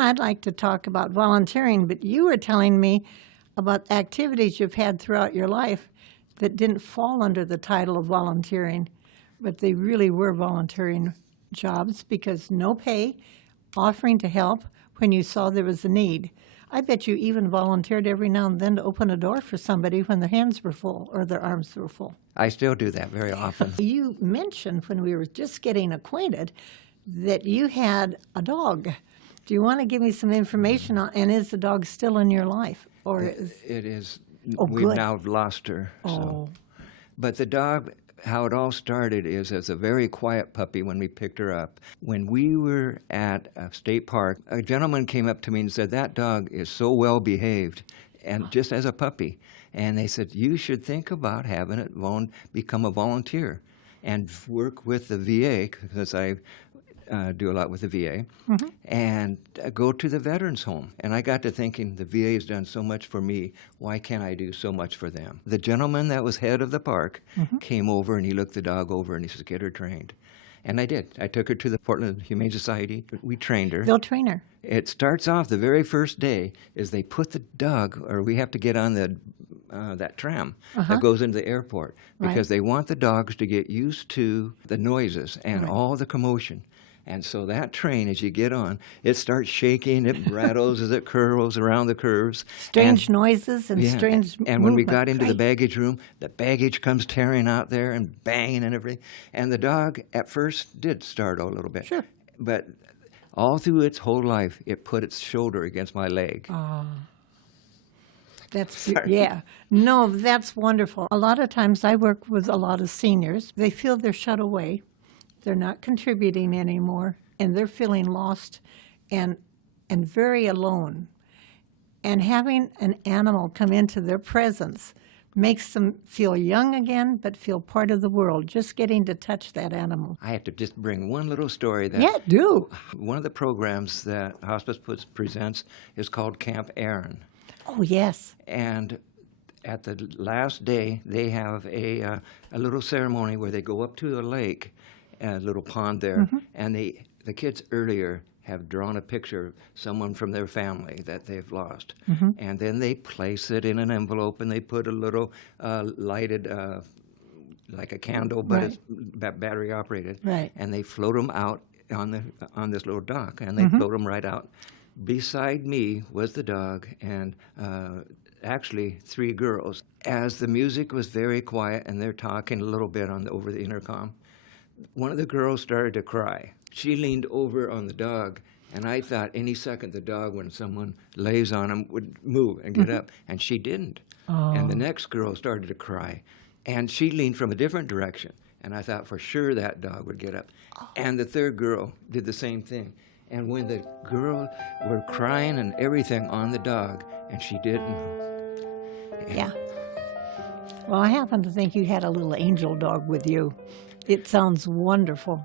I'd like to talk about volunteering, but you were telling me about activities you've had throughout your life that didn't fall under the title of volunteering, but they really were volunteering jobs because no pay, offering to help when you saw there was a need. I bet you even volunteered every now and then to open a door for somebody when their hands were full or their arms were full. I still do that very often. You mentioned when we were just getting acquainted that you had a dog. Do you want to give me some information on, and is the dog still in your life? Or It is. Oh, We've good. now lost her. Oh. But the dog, how it all started is as a very quiet puppy when we picked her up. When we were at a state park, a gentleman came up to me and said, "That dog is so well behaved," and just as a puppy. And they said, "You should think about having it become a volunteer and work with the VA," because I do a lot with the VA, and go to the veterans home. And I got to thinking, the VA has done so much for me, why can't I do so much for them? The gentleman that was head of the park came over and he looked the dog over and he said, "Get her trained." And I did. I took her to the Portland Humane Society. We trained her. They'll train her. It starts off the very first day is they put the dog, or we have to get on the that tram that goes into the airport because they want the dogs to get used to the noises and all the commotion. And so that train, as you get on, it starts shaking, it rattles as it curls around the curves. Strange noises and strange And when we movement. got into the baggage room, the baggage comes tearing out there and banging and everything. And the dog at first did startle a little bit. Sure. But all through its whole life, it put its shoulder against my leg. That's, yeah. No, that's wonderful. A lot of times I work with a lot of seniors. They feel they're shut away. They're not contributing anymore, and they're feeling lost and very alone. And having an animal come into their presence makes them feel young again, but feel part of the world, just getting to touch that animal. I have to just bring one little story. Yeah, do. One of the programs that Hospice presents is called Camp Erin. Oh, yes. And at the last day, they have a little ceremony where they go up to a lake, a little pond there, and the kids earlier have drawn a picture of someone from their family that they've lost. And then they place it in an envelope and they put a little lighted, like a candle, but it's battery operated. Right. And they float them out on this little dock, and they float them right out. Beside me was the dog and actually 3 girls. As the music was very quiet and they're talking a little bit over the intercom, one of the girls started to cry. She leaned over on the dog, and I thought any second the dog, when someone lays on him, would move and get up, and she didn't. And the next girl started to cry, and she leaned from a different direction, and I thought for sure that dog would get up. And the third girl did the same thing. And when the girl were crying and everything on the dog, and she didn't. Yeah. Well, I happen to think you had a little angel dog with you. It sounds wonderful.